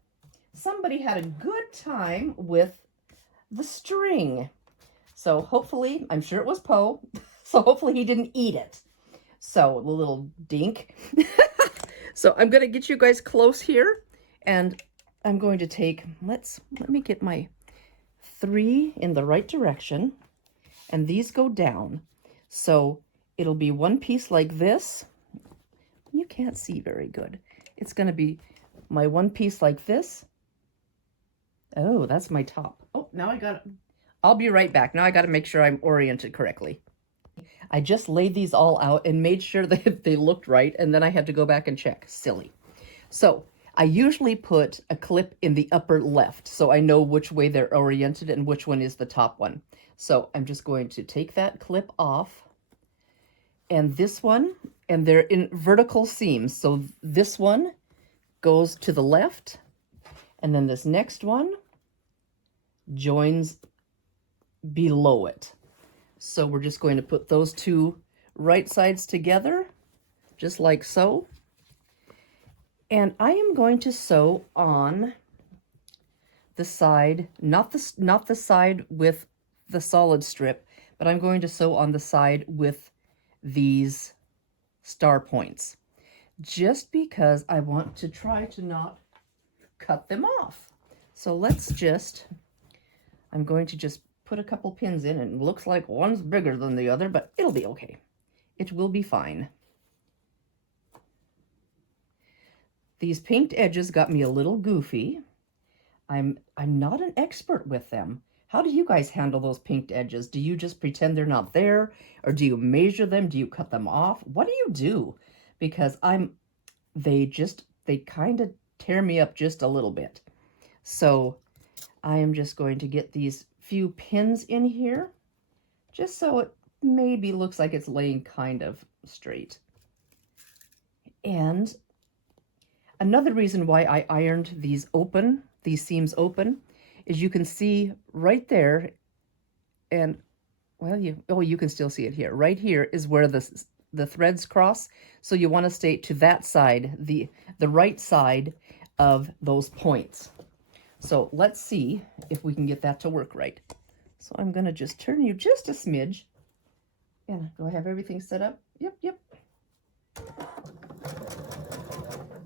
somebody had a good time with the string. So hopefully, I'm sure it was Poe, so hopefully he didn't eat it. So, the little dink. So I'm going to get you guys close here, and I'm going to take, let me get my 3 in the right direction, and these go down. So it'll be one piece like this. You can't see very good. It's going to be my one piece like this. Oh, that's my top. Oh, now I got it. I'll be right back. Now I got to make sure I'm oriented correctly. I just laid these all out and made sure that they looked right, and then I had to go back and check. Silly. So I usually put a clip in the upper left so I know which way they're oriented and which one is the top one. So I'm just going to take that clip off, and this one, and they're in vertical seams. So this one goes to the left, and then this next one joins below it. So we're just going to put those 2 right sides together, just like so. And I am going to sew on the side, not the side with the solid strip, but I'm going to sew on the side with these star points, just because I want to try to not cut them off. So I'm going to just put a couple pins in, and it looks like one's bigger than the other, but it'll be okay. It will be fine. These pinked edges got me a little goofy. I'm not an expert with them. How do you guys handle those pinked edges? Do you just pretend they're not there, or do you measure them? Do you cut them off? What do you do? Because they kind of tear me up just a little bit. So I am just going to get these few pins in here, just so it maybe looks like it's laying kind of straight. And another reason why I ironed these seams open, is you can see right there, and well, you can still see it here. Right here is where the threads cross, so you want to stay to that side, the right side of those points. So let's see if we can get that to work right. So I'm going to just turn you just a smidge. And do I have everything set up? Yep.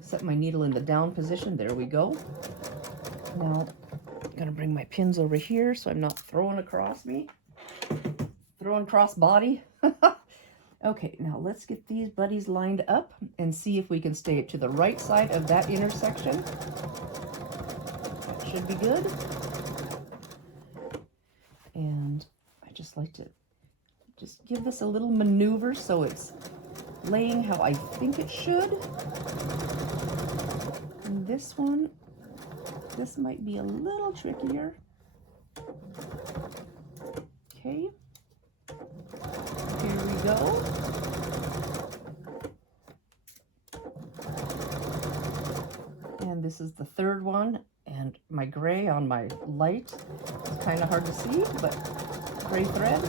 Set my needle in the down position. There we go. Now I'm going to bring my pins over here so I'm not throwing across me. Throwing cross body. Okay, now let's get these buddies lined up and see if we can stay to the right side of that intersection. Should be good. And I just like to just give this a little maneuver so it's laying how I think it should. And this might be a little trickier. Okay. Here we go. And this is the third one. And my gray on my light is kind of hard to see, but gray thread.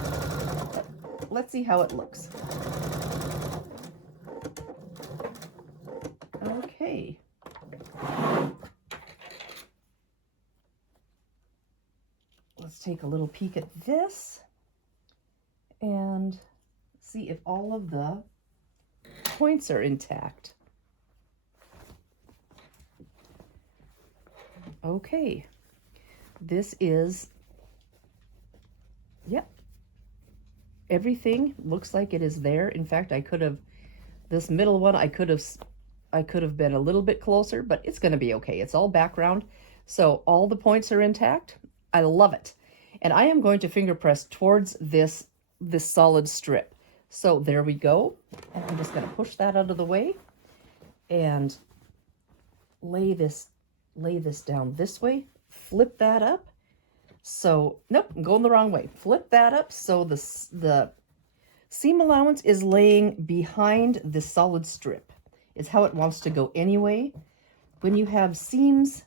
But let's see how it looks. Okay. Let's take a little peek at this and see if all of the points are intact. Okay, this is, yep, everything looks like it is there. In fact, this middle one, I could have been a little bit closer, but it's going to be okay. It's all background, so all the points are intact. I love it. And I am going to finger press towards this solid strip. So there we go. And I'm just going to push that out of the way and lay this down this way, flip that up, So, nope, I'm going the wrong way. Flip that up so the seam allowance is laying behind the solid strip. It's how it wants to go anyway. When you have seams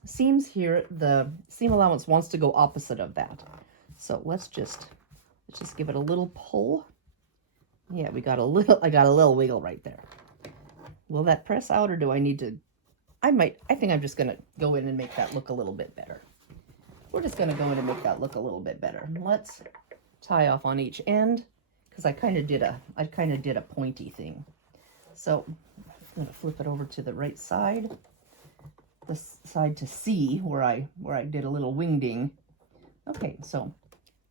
here, the seam allowance wants to go opposite of that. So let's just give it a little pull. Yeah, I got a little wiggle right there. Will that press out, or do I need to? I think I'm just gonna go in and make that look a little bit better. We're just gonna go in and make that look a little bit better. Let's tie off on each end, because I kind of did a pointy thing. So I'm gonna flip it over to the right side, the side to C where I did a little wingding. Okay, so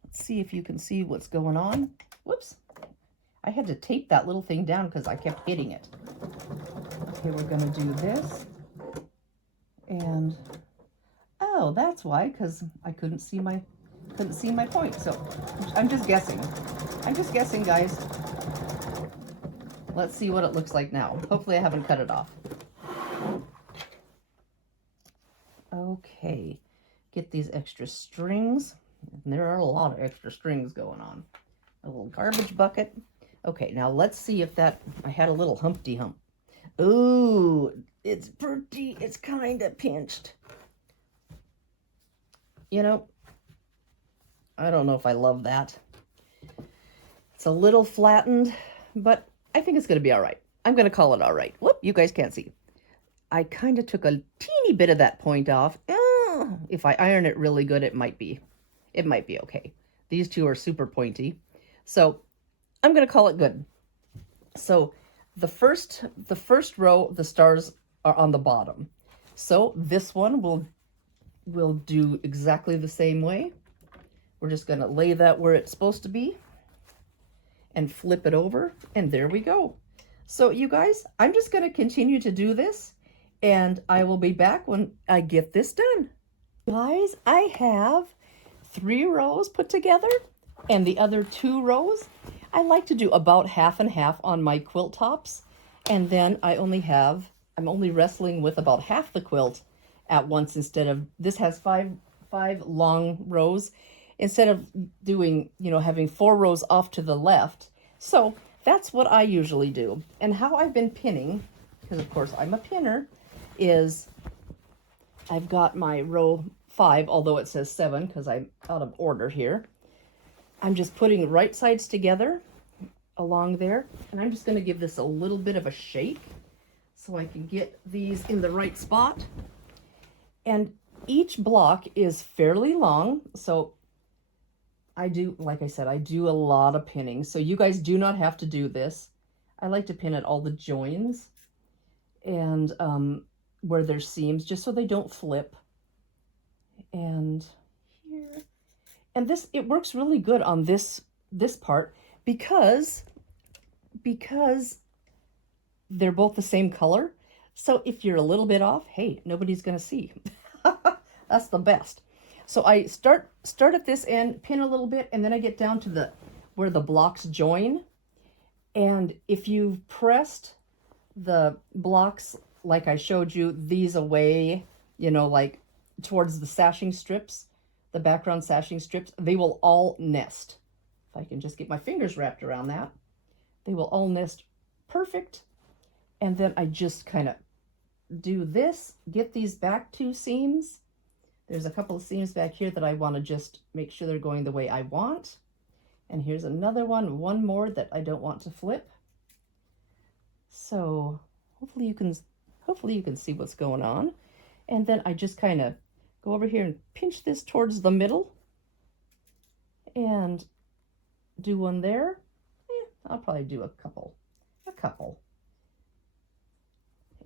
let's see if you can see what's going on. Whoops. I had to tape that little thing down because I kept hitting it. Okay, we're gonna do this. And oh, that's why, because I couldn't see my point. So I'm just guessing. Guys. Let's see what it looks like now. Hopefully I haven't cut it off. Okay, get these extra strings. And there are a lot of extra strings going on. A little garbage bucket. Okay, now let's see if I had a little Humpty Hump. Ooh, it's pretty, it's kind of pinched. You know, I don't know if I love that. It's a little flattened, but I think it's going to be all right. I'm going to call it all right. Whoop, you guys can't see. I kind of took a teeny bit of that point off. If I iron it really good, it might be okay. These two are super pointy. So I'm going to call it good. So the first row, the stars are on the bottom. So this one will do exactly the same way. We're just going to lay that where it's supposed to be and flip it over, and there we go. So you guys, I'm just going to continue to do this, and I will be back when I get this done. Guys, I have 3 rows put together, and the other 2 rows, I like to do about half and half on my quilt tops, and then I'm only wrestling with about half the quilt at once instead of, this has 5 long rows, instead of doing, having 4 rows off to the left. So that's what I usually do. And how I've been pinning, because of course I'm a pinner, is I've got my row 5, although it says 7 because I'm out of order here. I'm just putting right sides together along there, and I'm just going to give this a little bit of a shake so I can get these in the right spot. And each block is fairly long, so I do, like I said, I do a lot of pinning, so you guys do not have to do this. I like to pin at all the joins and where there's seams, just so they don't flip. And here, and this, it works really good on this part because they're both the same color. So if you're a little bit off, hey, nobody's gonna see. That's the best. So I start at this end, pin a little bit, and then I get down to where the blocks join. And if you've pressed the blocks like I showed you, these away, like towards the sashing strips, the background sashing strips, they will all nest. If I can just get my fingers wrapped around that, they will all nest perfect. And then I just kind of do this, get these back 2 seams. There's a couple of seams back here that I want to just make sure they're going the way I want. And here's another one more that I don't want to flip. So hopefully you can see what's going on. And then I just kind of go over here and pinch this towards the middle and do one there. I'll probably do a couple.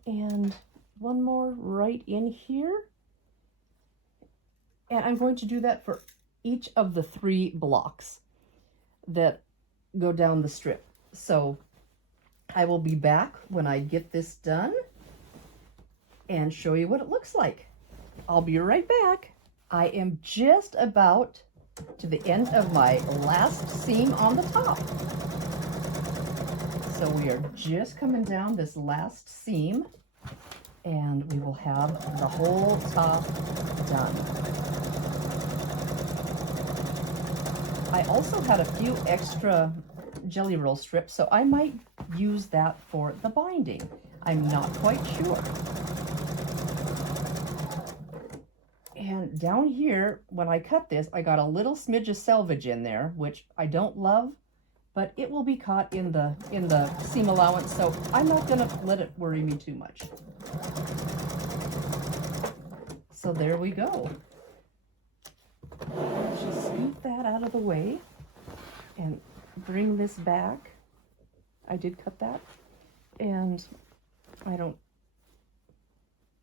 And one more right in here. And I'm going to do that for each of the 3 blocks that go down the strip. So I will be back when I get this done and show you what it looks like. I'll be right back. I am just about to the end of my last seam on the top. So we are just coming down this last seam, and we will have the whole top done. I also had a few extra jelly roll strips, so I might use that for the binding. I'm not quite sure. And down here, when I cut this, I got a little smidge of selvage in there, which I don't love, but it will be caught in the seam allowance, so I'm not gonna let it worry me too much. So there we go. Just scoop that out of the way and bring this back. I did cut that, and I don't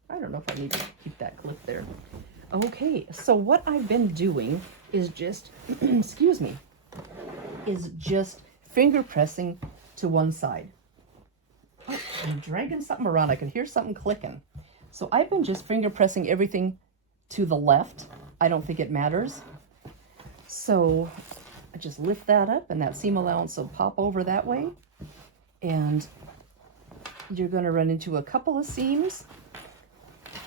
know if I need to keep that clip there. Okay, so what I've been doing is just, excuse me, is just finger pressing to one side. Oh, I'm dragging something around. I can hear something clicking. So I've been just finger pressing everything to the left. I don't think it matters. So I just lift that up and that seam allowance will pop over that way. And you're going to run into a couple of seams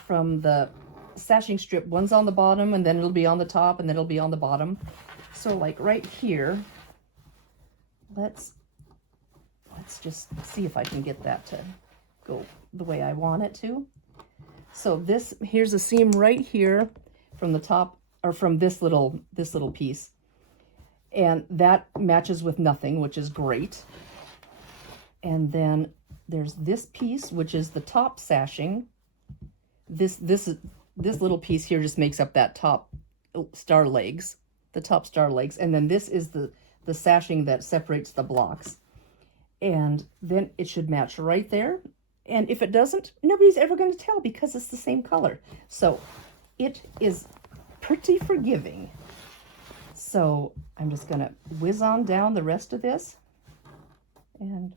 from the sashing strip. One's on the bottom, and then it'll be on the top, and then it'll be on the bottom. So like right here, let's just see if I can get that to go the way I want it to. So here's a seam right here from the top, or from this little piece, and that matches with nothing, which is great. And then there's this piece, which is the top sashing. This little piece here just makes up that top star legs, the top star legs, and then this is the sashing that separates the blocks. And then it should match right there. And if it doesn't, nobody's ever going to tell because it's the same color. So it is pretty forgiving. So I'm just going to whiz on down the rest of this. And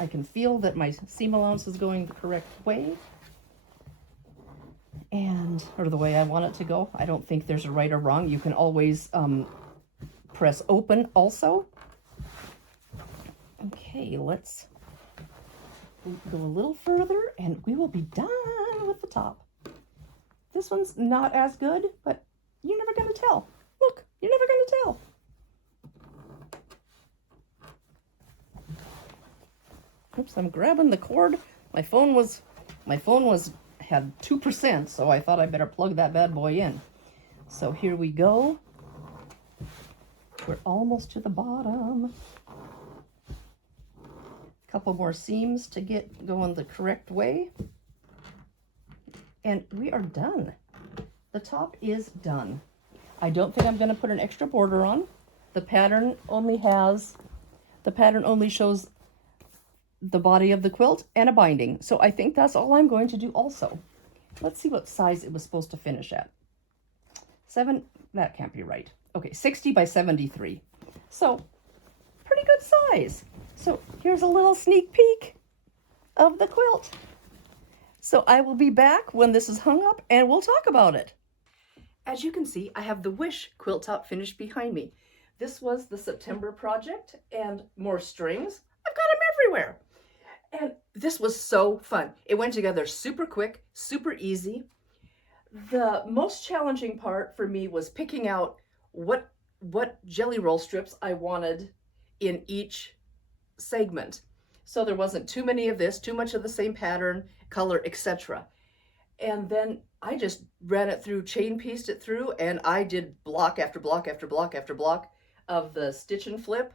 I can feel that my seam allowance is going the correct way. Or the way I want it to go. I don't think there's a right or wrong. You can always press open also. Okay, let's go a little further and we will be done with the top. This one's not as good, but you're never going to tell. Look, you're never going to tell. Oops, I'm grabbing the cord. My phone had 2%, so I thought I better plug that bad boy in. So here we go. We're almost to the bottom. A couple more seams to get going the correct way. And we are done. The top is done. I don't think I'm going to put an extra border on. The pattern only shows the body of the quilt and a binding. So I think that's all I'm going to do also. Let's see what size it was supposed to finish at. 7, that can't be right. Okay, 60 by 73. So pretty good size. So here's a little sneak peek of the quilt. So I will be back when this is hung up and we'll talk about it. As you can see, I have the Wish quilt top finished behind me. This was the September project, and more strings. I've got them everywhere. And this was so fun. It went together super quick, super easy. The most challenging part for me was picking out what jelly roll strips I wanted in each segment. So there wasn't too many of this, too much of the same pattern, color, etc. And then I just ran it through, chain pieced it through, and I did block after block after block after block of the stitch and flip.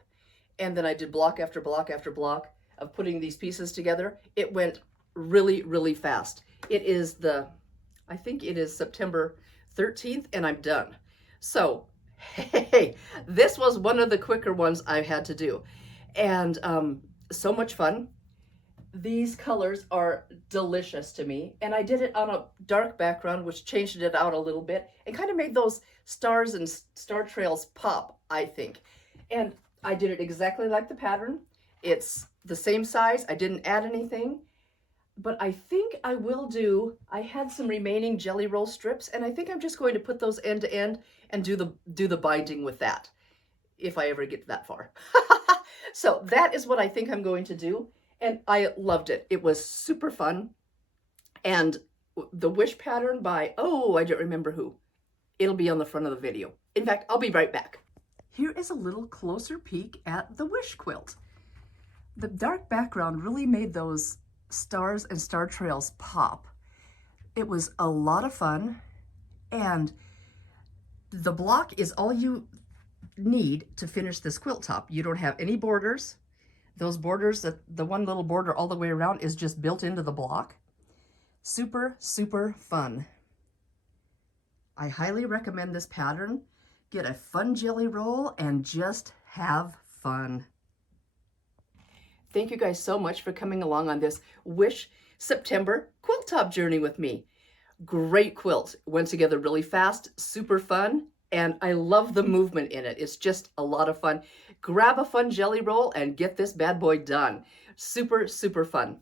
And then I did block after block after block of putting these pieces together. It went really, really fast. I think it is September 13th, and I'm done. So, hey, this was one of the quicker ones I had to do. And so much fun. These colors are delicious to me. And I did it on a dark background, which changed it out a little bit and kind of made those stars and star trails pop, I think. And I did it exactly like the pattern. It's the same size. I didn't add anything. But I think I had some remaining jelly roll strips, and I think I'm just going to put those end to end and do the binding with that, if I ever get that far. So that is what I think I'm going to do. And I loved it. It was super fun. And the Wish pattern by, I don't remember who. It'll be on the front of the video. In fact, I'll be right back. here is a little closer peek at the wish quilt. The dark background really made those stars and star trails pop. It was a lot of fun, and the block is all you need to finish this quilt top. You don't have any borders. Those borders, the one little border all the way around is just built into the block. Super, super fun. I highly recommend this pattern. Get a fun jelly roll and just have fun. Thank you guys so much for coming along on this Wish September quilt top journey with me. Great quilt. Went together really fast, super fun, and I love the movement in it. It's just a lot of fun. Grab a fun jelly roll and get this bad boy done. Super, super fun.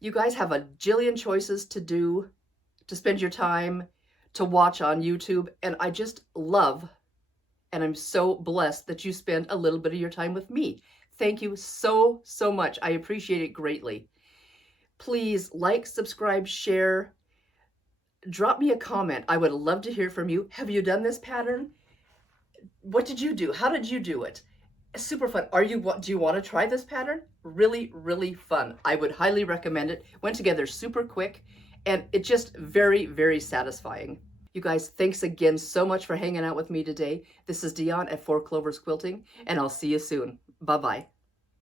You guys have a jillion choices to do, to spend your time, to watch on YouTube, and I just love, and I'm so blessed that you spend a little bit of your time with me. Thank you so, so much. I appreciate it greatly. Please like, subscribe, share, drop me a comment. I would love to hear from you. Have you done this pattern? What did you do? How did you do it? Super fun. Do you want to try this pattern? Really, really fun. I would highly recommend it. Went together super quick, and it's just very, very satisfying. You guys, thanks again so much for hanging out with me today. This is Diahn at 4 Clovers Quilting, and I'll see you soon. Bye-bye.